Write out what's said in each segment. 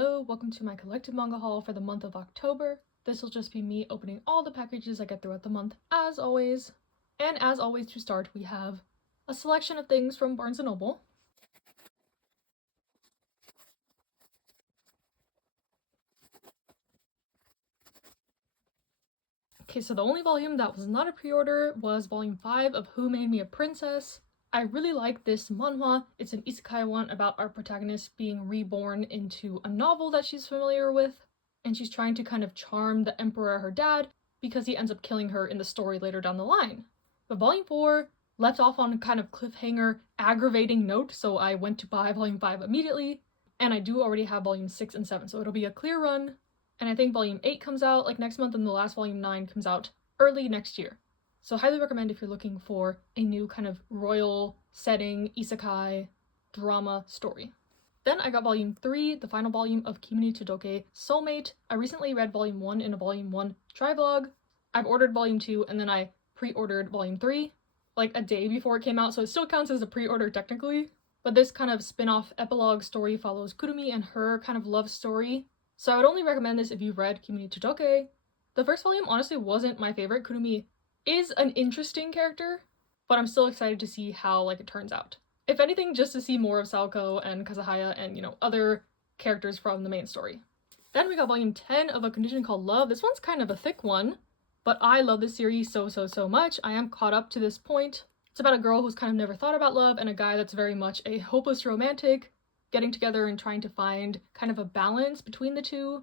Hello, welcome to my collected manga haul for the month of October. This will just be me opening all the packages I get throughout the month, as always. And as always, to start, we have a selection of things from Barnes & Noble. Okay, so the only volume that was not a pre-order was volume 5 of Who Made Me a Princess. I really like this manhwa. It's an isekai one about our protagonist being reborn into a novel that she's familiar with, and she's trying to kind of charm the emperor, her dad, because he ends up killing her in the story later down the line. But volume 4 left off on a kind of cliffhanger, aggravating note, so I went to buy volume 5 immediately, and I do already have volume 6 and 7, so it'll be a clear run. And I think volume 8 comes out like next month, and the last volume 9 comes out early next year. So highly recommend if you're looking for a new kind of royal setting, isekai, drama story. Then I got volume 3, the final volume of Kimi to Doke Soulmate. I recently read volume 1 in a volume 1 try-vlog. I've ordered volume 2 and then I pre-ordered volume 3 like a day before it came out, so it still counts as a pre-order technically. But this kind of spin-off epilogue story follows Kurumi and her kind of love story. So I would only recommend this if you've read Kimi to Doke. The first volume honestly wasn't my favorite. Kurumi is an interesting character, but I'm still excited to see how it turns out. If anything, just to see more of Saoko and Kazahaya and, other characters from the main story. Then we got volume 10 of A Condition Called Love. This one's kind of a thick one, but I love this series so much. I am caught up to this point. It's about a girl who's kind of never thought about love and a guy that's very much a hopeless romantic, getting together and trying to find kind of a balance between the two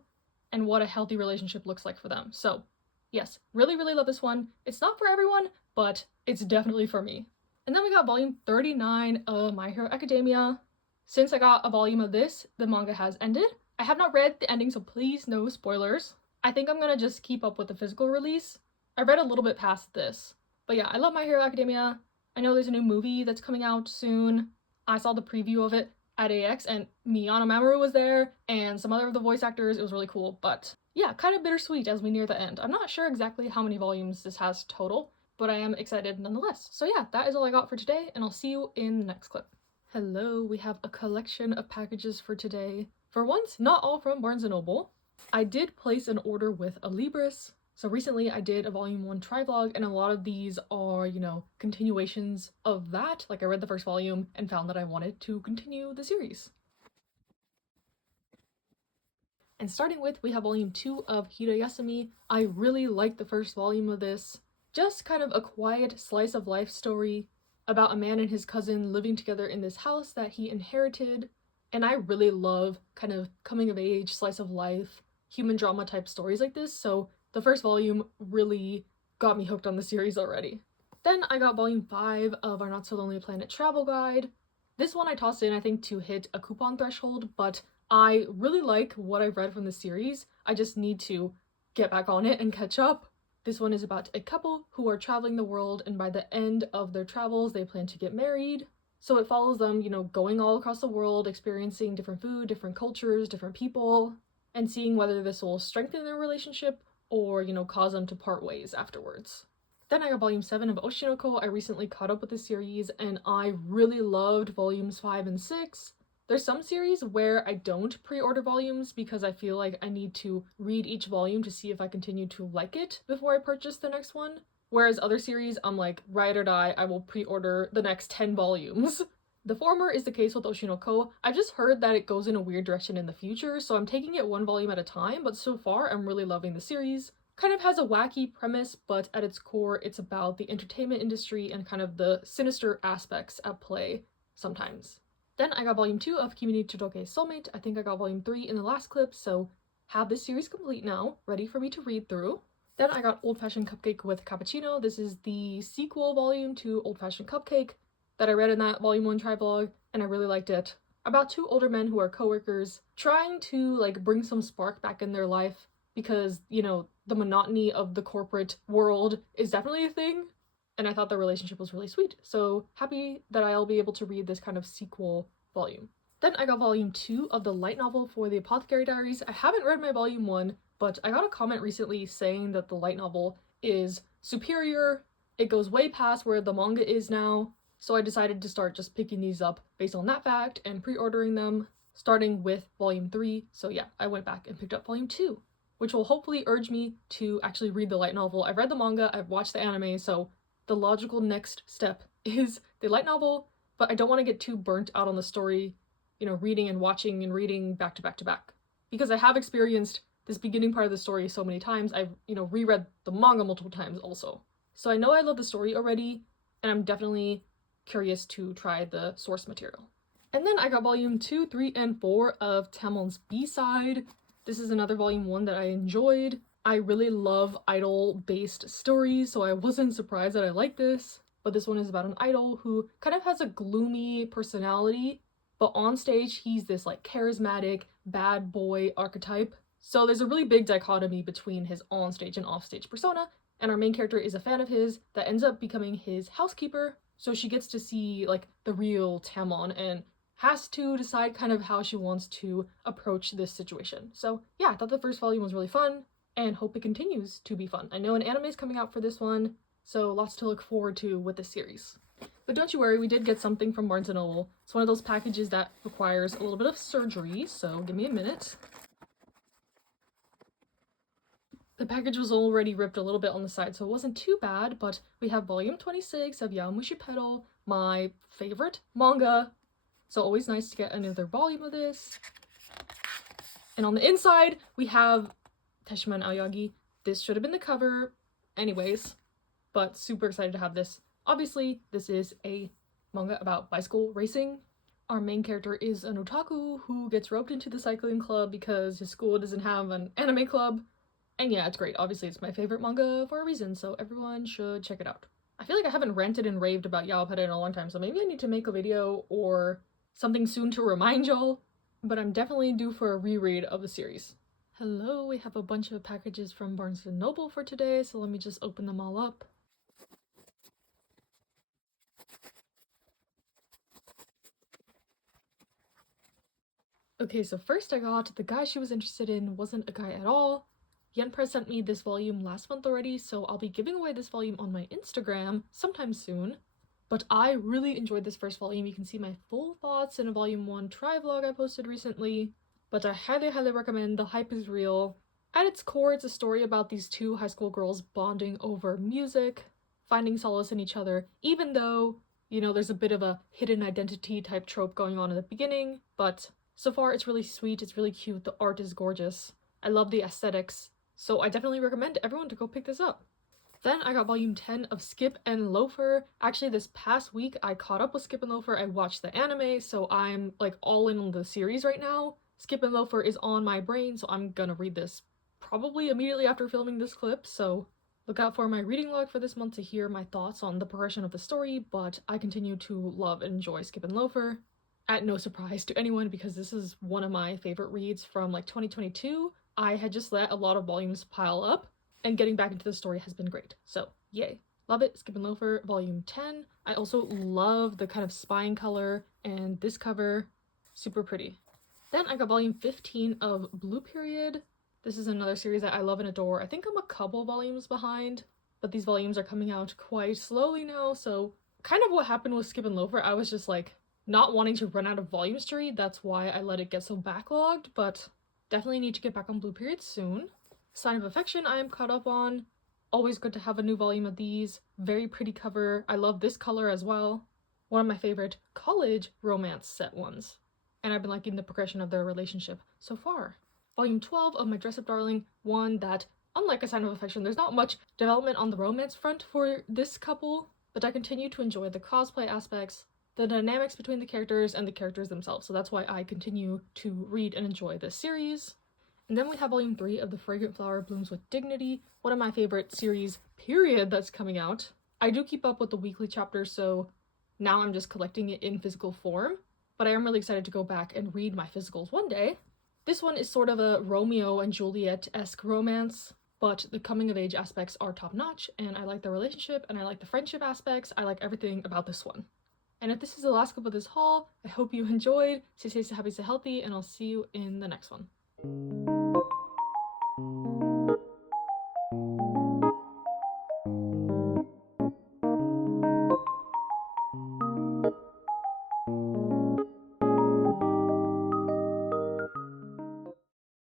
and what a healthy relationship looks like for them. So yes, really love this one. It's not for everyone, but it's definitely for me. And then we got volume 39 of My Hero Academia. Since I got a volume of this, the manga has ended. I have not read the ending, so please no spoilers. I think I'm gonna just keep up with the physical release. I read a little bit past this. But yeah, I love My Hero Academia. I know there's a new movie that's coming out soon. I saw the preview of it at AX and Miyano Mamoru was there and some other of the voice actors. It was really cool, but yeah, kind of bittersweet as we near the end. I'm not sure exactly how many volumes this has total, but I am excited nonetheless. So yeah, that is all I got for today, and I'll see you in the next clip. Hello, we have a collection of packages for today. For once, not all from Barnes & Noble. I did place an order with a Libris. So recently I did a volume 1 try-vlog, and a lot of these are, continuations of that. Like I read the first volume and found that I wanted to continue the series. And starting with, we have volume 2 of Hirayasumi. I really liked the first volume of this. Just kind of a quiet slice of life story about a man and his cousin living together in this house that he inherited. And I really love kind of coming of age, slice of life, human drama type stories like this, so the first volume really got me hooked on the series already. Then I got volume 5 of Our Not So Lonely Planet Travel Guide. This one I tossed in, I think, to hit a coupon threshold, but I really like what I've read from the series. I just need to get back on it and catch up. This one is about a couple who are traveling the world, and by the end of their travels, they plan to get married. So it follows them, going all across the world, experiencing different food, different cultures, different people, and seeing whether this will strengthen their relationship or, cause them to part ways afterwards. Then I got volume 7 of Oshinoko. I recently caught up with the series and I really loved volumes 5 and 6. There's some series where I don't pre-order volumes because I feel like I need to read each volume to see if I continue to like it before I purchase the next one. Whereas other series, I'm like, ride or die, I will pre-order the next 10 volumes. The former is the case with Oshinoko. I've just heard that it goes in a weird direction in the future, so I'm taking it one volume at a time, but so far I'm really loving the series. Kind of has a wacky premise, but at its core it's about the entertainment industry and kind of the sinister aspects at play sometimes. Then I got volume 2 of Kimi to Doke Soulmate. I think I got volume 3 in the last clip, so have this series complete now, ready for me to read through. Then I got Old Fashioned Cupcake with Cappuccino. This is the sequel volume to Old Fashioned Cupcake that I read in that volume 1 try-vlog, and I really liked it. About two older men who are co-workers trying to bring some spark back in their life because, the monotony of the corporate world is definitely a thing, and I thought the relationship was really sweet. So happy that I'll be able to read this kind of sequel volume. Then I got volume 2 of the light novel for the Apothecary Diaries. I haven't read my volume 1, but I got a comment recently saying that the light novel is superior. It goes way past where the manga is now. So I decided to start just picking these up based on that fact and pre-ordering them. starting with volume 3. So yeah, I went back and picked up volume 2, which will hopefully urge me to actually read the light novel. I've read the manga, I've watched the anime, so the logical next step is the light novel, but I don't want to get too burnt out on the story, reading and watching and reading back to back to back. Because I have experienced this beginning part of the story so many times, I've, reread the manga multiple times also. So I know I love the story already, and I'm definitely curious to try the source material. And then I got volume 2, 3, and 4 of Taemon's B-side. This is another volume 1 that I enjoyed. I really love idol-based stories, so I wasn't surprised that I liked this. But this one is about an idol who kind of has a gloomy personality, but on stage he's this like charismatic bad boy archetype. So there's a really big dichotomy between his on-stage and off-stage persona, and our main character is a fan of his that ends up becoming his housekeeper. So she gets to see like the real Taemon and has to decide kind of how she wants to approach this situation. So yeah, I thought the first volume was really fun and hope it continues to be fun. I know an anime is coming out for this one, so lots to look forward to with this series. But don't you worry, we did get something from Barnes & Noble. It's one of those packages that requires a little bit of surgery, so give me a minute. The package was already ripped a little bit on the side, so it wasn't too bad, but we have volume 26 of Yaomushi Pedal, my favorite manga. So always nice to get another volume of this. And on the inside, we have Teshiman Aoyagi. This should have been the cover anyways, but super excited to have this. Obviously, this is a manga about bicycle racing. Our main character is an otaku who gets roped into the cycling club because his school doesn't have an anime club. And yeah, it's great. Obviously, it's my favorite manga for a reason, so everyone should check it out. I feel like I haven't ranted and raved about Yaopeda in a long time, so maybe I need to make a video or something soon to remind y'all, but I'm definitely due for a reread of the series. Hello, we have a bunch of packages from Barnes & Noble for today, so let me just open them all up. Okay, so first I got The Guy She Was Interested In Wasn't a Guy at All. Yen Press sent me this volume last month already, so I'll be giving away this volume on my Instagram sometime soon. But I really enjoyed this first volume. You can see my full thoughts in a volume 1 try vlog I posted recently. But I highly recommend. The hype is real. At its core, it's a story about these two high school girls bonding over music, finding solace in each other, even though, there's a bit of a hidden identity type trope going on in the beginning. But so far, it's really sweet, it's really cute, the art is gorgeous. I love the aesthetics. So I definitely recommend everyone to go pick this up. Then I got volume 10 of Skip and Loafer. Actually, this past week I caught up with Skip and Loafer. I watched the anime, so I'm like all in on the series right now. Skip and Loafer is on my brain, so I'm gonna read this probably immediately after filming this clip, so look out for my reading log for this month to hear my thoughts on the progression of the story, but I continue to love and enjoy Skip and Loafer. At no surprise to anyone, because this is one of my favorite reads from like 2022. I had just let a lot of volumes pile up, and getting back into the story has been great. So, yay. Love it. Skip and Loafer, volume 10. I also love the kind of spine color and this cover. Super pretty. Then I got volume 15 of Blue Period. This is another series that I love and adore. I think I'm a couple volumes behind, but these volumes are coming out quite slowly now, so kind of what happened with Skip and Loafer, I was just like not wanting to run out of volumes to read. That's why I let it get so backlogged, but definitely need to get back on Blue Period soon. Sign of Affection I am caught up on. Always good to have a new volume of these. Very pretty cover. I love this color as well. One of my favorite college romance set ones. And I've been liking the progression of their relationship so far. Volume 12 of My Dress Up Darling, one that, unlike A Sign of Affection, there's not much development on the romance front for this couple, but I continue to enjoy the cosplay aspects, the dynamics between the characters, and the characters themselves, so that's why I continue to read and enjoy this series. And then we have volume 3 of The Fragrant Flower Blooms with Dignity, one of my favorite series, period, that's coming out. I do keep up with the weekly chapters, so now I'm just collecting it in physical form, but I am really excited to go back and read my physicals one day. This one is sort of a Romeo and Juliet-esque romance, but the coming-of-age aspects are top-notch, and I like the relationship, and I like the friendship aspects. I like everything about this one. And if this is the last clip of this haul, I hope you enjoyed. Stay safe, stay happy, stay healthy, and I'll see you in the next one.